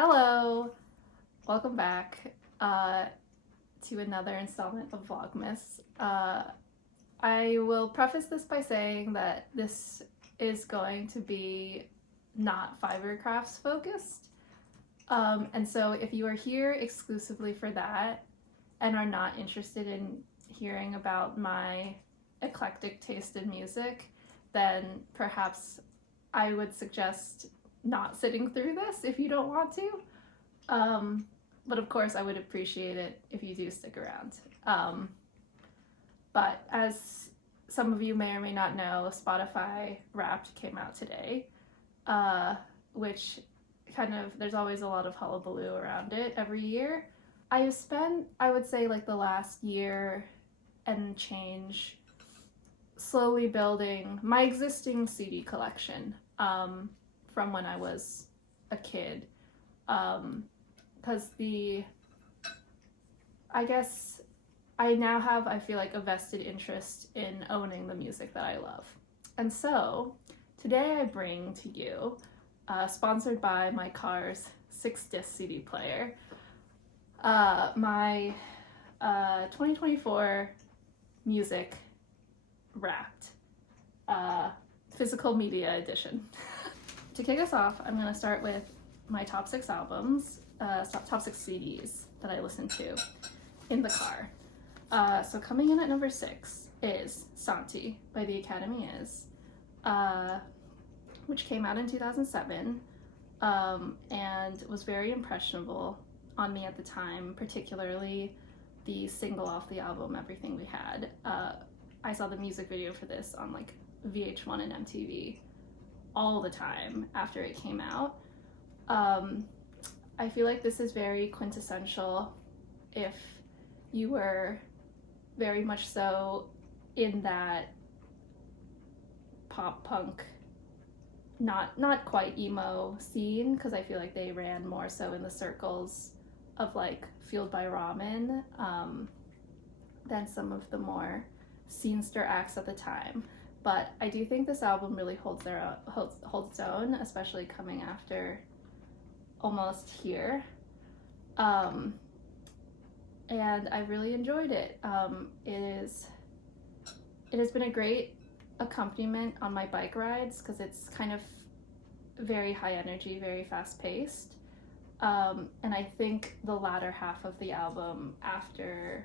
Hello! Welcome back to another installment of Vlogmas. I will preface this by saying that this is going to be not fiber crafts focused. And so if you are here exclusively for that and are not interested in hearing about my eclectic taste in music, then perhaps I would suggest not sitting through this if you don't want to. But of course I would appreciate it if you do stick around. But as some of you may or may not know, Spotify Wrapped came out today, which kind of, there's always a lot of hullabaloo around it every year. I have spent, I would say, like the last year and change slowly building my existing CD collection from when I was a kid. Because I guess I now have, I feel like, a vested interest in owning the music that I love. And so today I bring to you, sponsored by my car's 6-disc CD player, my 2024 music Wrapped physical media edition. To kick us off, I'm going to start with my top 6 albums, top 6 CDs that I listen to in the car. So coming in at number 6 is Santi by The Academy Is, which came out in 2007 and was very impressionable on me at the time, particularly the single off the album, Everything We Had. I saw the music video for this on like VH1 and MTV all the time after it came out. I feel like this is very quintessential if you were very much so in that pop punk, not quite emo scene, because I feel like they ran more so in the circles of like Fueled by Ramen than some of the more scenester acts at the time. But I do think this album really holds its own, especially coming after Almost Here. And I really enjoyed it. It has been a great accompaniment on my bike rides because it's kind of very high energy, very fast paced. And I think the latter half of the album after,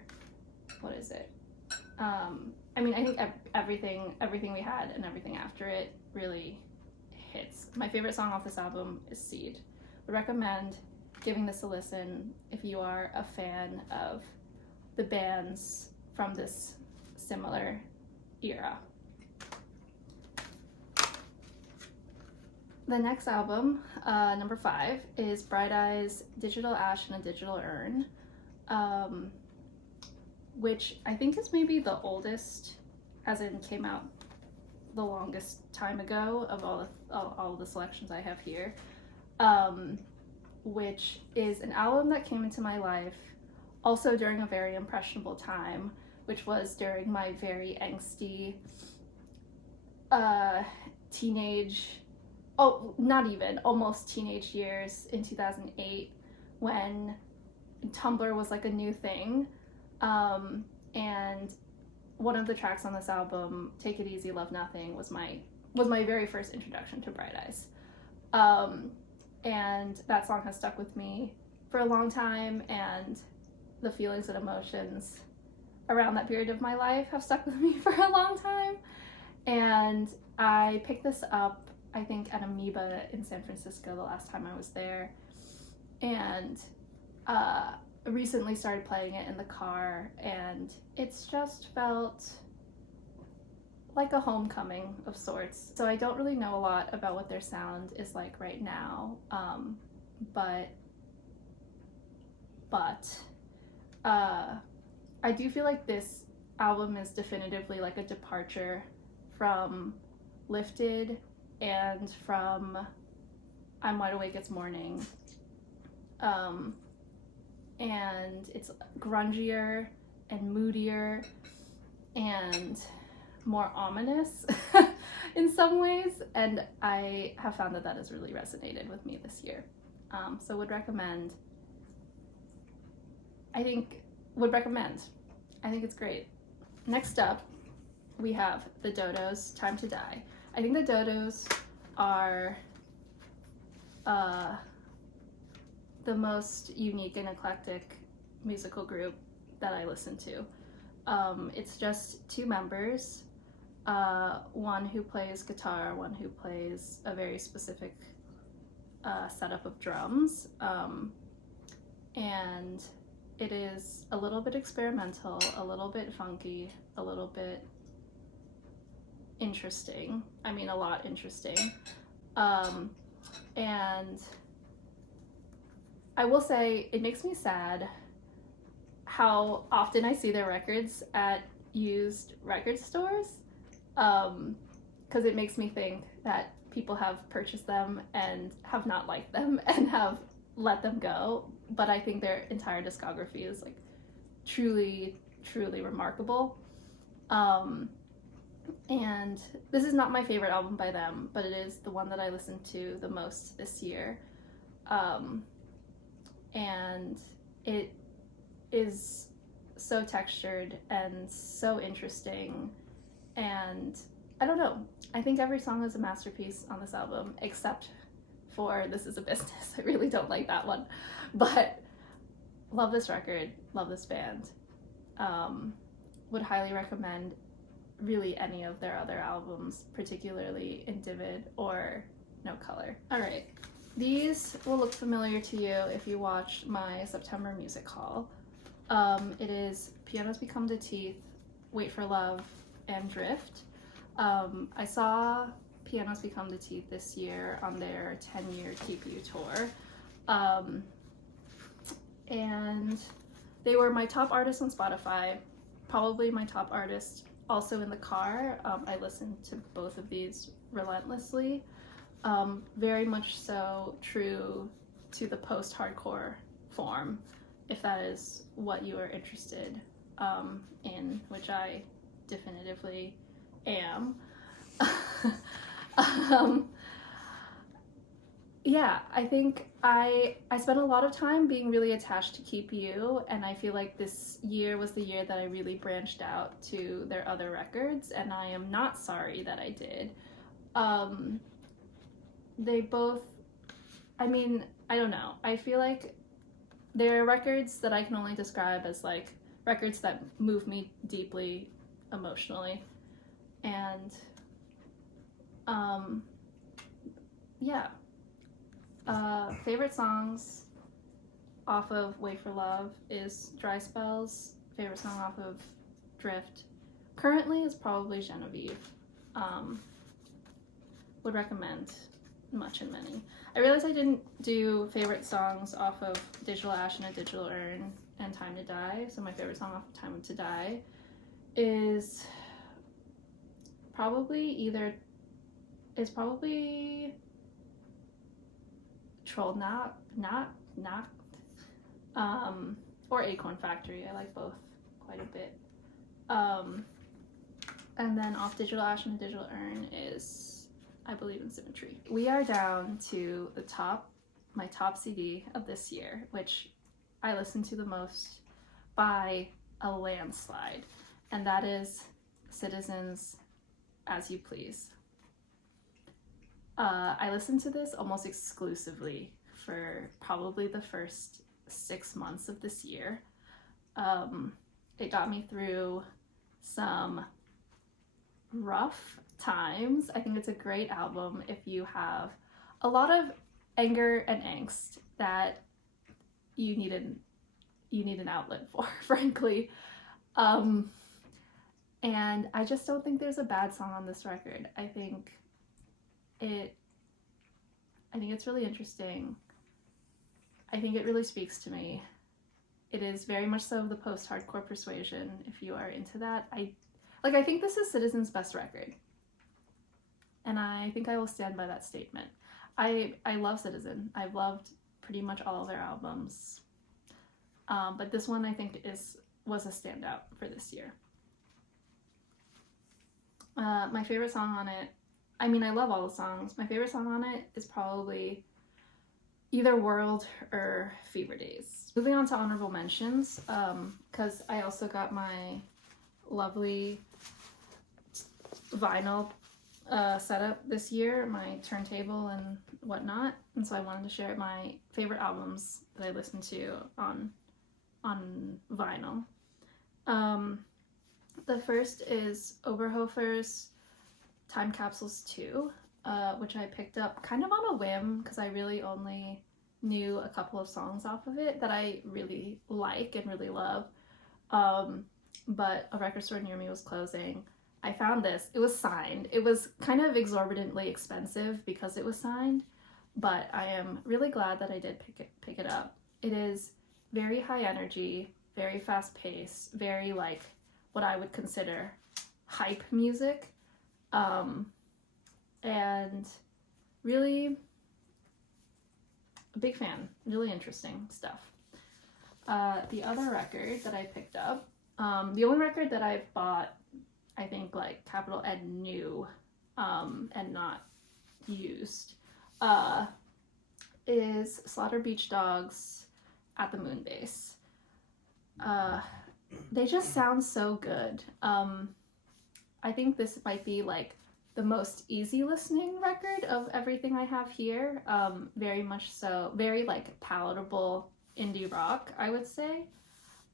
what is it? I think everything we had and everything after it really hits. My favorite song off this album is Seed. Would recommend giving this a listen if you are a fan of the bands from this similar era. The next album, number 5, is Bright Eyes, Digital Ash in a Digital Urn, which I think is maybe the oldest, as in came out the longest time ago of all the selections I have here, which is an album that came into my life also during a very impressionable time, which was during my very angsty almost teenage years in 2008, when Tumblr was like a new thing. And one of the tracks on this album, Take It Easy, Love Nothing, was my very first introduction to Bright Eyes. And that song has stuck with me for a long time, and the feelings and emotions around that period of my life have stuck with me for a long time. And I picked this up, I think, at Amoeba in San Francisco the last time I was there, and recently started playing it in the car, and it's just felt like a homecoming of sorts. So I don't really know a lot about what their sound is like right now, but I do feel like this album is definitively like a departure from Lifted and from I'm Wide Awake, It's Morning. And it's grungier and moodier and more ominous in some ways, and I have found that has really resonated with me this year. So would recommend. Would recommend. I think it's great. Next up, we have the Dodos, Time to Die. I think the Dodos are the most unique and eclectic musical group that I listen to. It's just two members, one who plays guitar, one who plays a very specific setup of drums, and it is a little bit experimental, a little bit funky, a little bit interesting. I mean, a lot interesting. And I will say it makes me sad how often I see their records at used record stores, because it makes me think that people have purchased them and have not liked them and have let them go. But I think their entire discography is like truly, truly remarkable. And this is not my favorite album by them, but it is the one that I listened to the most this year. And it is so textured and so interesting, and I don't know, I think every song is a masterpiece on this album except for This Is a Business. I really don't like that one, but love this record, love this band. Would highly recommend really any of their other albums, particularly Individ or No Color. All right, these will look familiar to you if you watched my September music haul. It is Pianos Become the Teeth, Wait for Love, and Drift. I saw Pianos Become the Teeth this year on their 10-year Keep You tour. And they were my top artist on Spotify, probably my top artist also in the car. I listened to both of these relentlessly. Very much so true to the post-hardcore form, if that is what you are interested in, which I definitively am. Yeah, I think I spent a lot of time being really attached to Keep You, and I feel like this year was the year that I really branched out to their other records, and I am not sorry that I did. They both, I mean, I don't know, I feel like they're records that I can only describe as like records that move me deeply emotionally, and yeah. Favorite songs off of Wait for Love is Dry Spells. Favorite song off of Drift currently is probably Genevieve. Would recommend much and many. I realized I didn't do favorite songs off of Digital Ash and a Digital Urn and Time to Die. So my favorite song off of Time to Die is probably Troll Not, or Acorn Factory. I like both quite a bit. And then off Digital Ash and Digital Urn is I Believe in Symmetry. We are down to my top CD of this year, which I listen to the most by a landslide, and that is Citizens' As You Please. I listened to this almost exclusively for probably the first 6 months of this year. It got me through some rough times. I think it's a great album if you have a lot of anger and angst that you need an outlet for, frankly. And I just don't think there's a bad song on this record. I think it's really interesting. I think it really speaks to me. It is very much so the post-hardcore persuasion, if you are into that. I think this is Citizen's best record, and I think I will stand by that statement. I love Citizen. I've loved pretty much all of their albums, but this one I think was a standout for this year. My favorite song on it, I mean, I love all the songs. My favorite song on it is probably either World or Fever Days. Moving on to honorable mentions, because I also got my lovely vinyl setup this year, my turntable and whatnot, and so I wanted to share my favorite albums that I listened to on vinyl. The first is Oberhofer's Time Capsules 2, which I picked up kind of on a whim because I really only knew a couple of songs off of it that I really like and really love. But a record store near me was closing. I found this. It was signed. It was kind of exorbitantly expensive because it was signed, but I am really glad that I did pick it up. It is very high energy, very fast paced, very like what I would consider hype music, and really a big fan. Really interesting stuff. The other record that I picked up, the only record that I've bought, I think like capital N new, and not used, is Slaughter Beach Dogs at the Moonbase. They just sound so good. I think this might be like the most easy listening record of everything I have here. Very much so, very like palatable indie rock, I would say.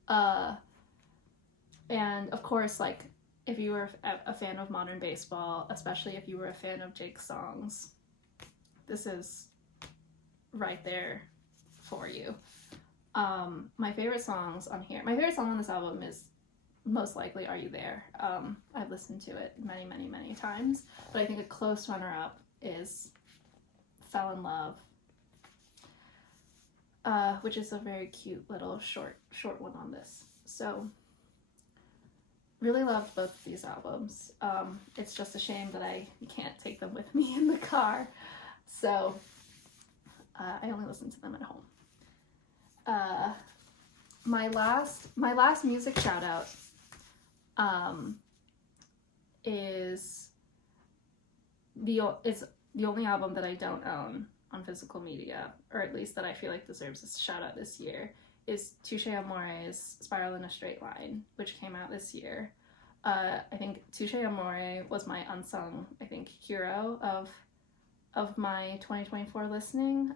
And of course, like if you were a fan of modern baseball, especially if you were a fan of Jake's songs, this is right there for you. My favorite songs on here, my favorite song on this album is most likely Are You There? I've listened to it many, many, many times, but I think a close runner-up is Fell in Love, which is a very cute little short one on this. So really loved both of these albums. It's just a shame that I can't take them with me in the car, so I only listen to them at home. My last music shout out is the only album that I don't own on physical media, or at least that I feel like deserves a shout out this year, is Touché Amoré's Spiral in a Straight Line, which came out this year. I think Touché Amoré was my unsung, I think, hero of my 2024 listening.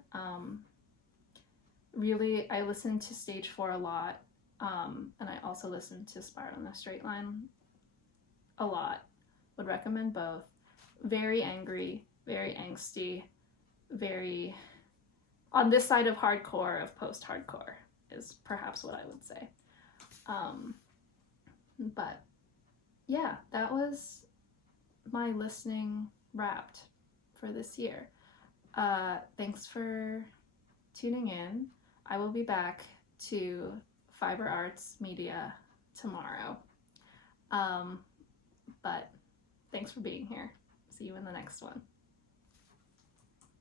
Really, I listened to Stage 4 a lot, and I also listened to Spiral in a Straight Line a lot. Would recommend both. Very angry, very angsty, very on this side of hardcore, of post-hardcore, is perhaps what I would say. But yeah, that was my listening wrapped for this year. Thanks for tuning in. I will be back to Fiber Arts Media tomorrow. But thanks for being here. See you in the next one.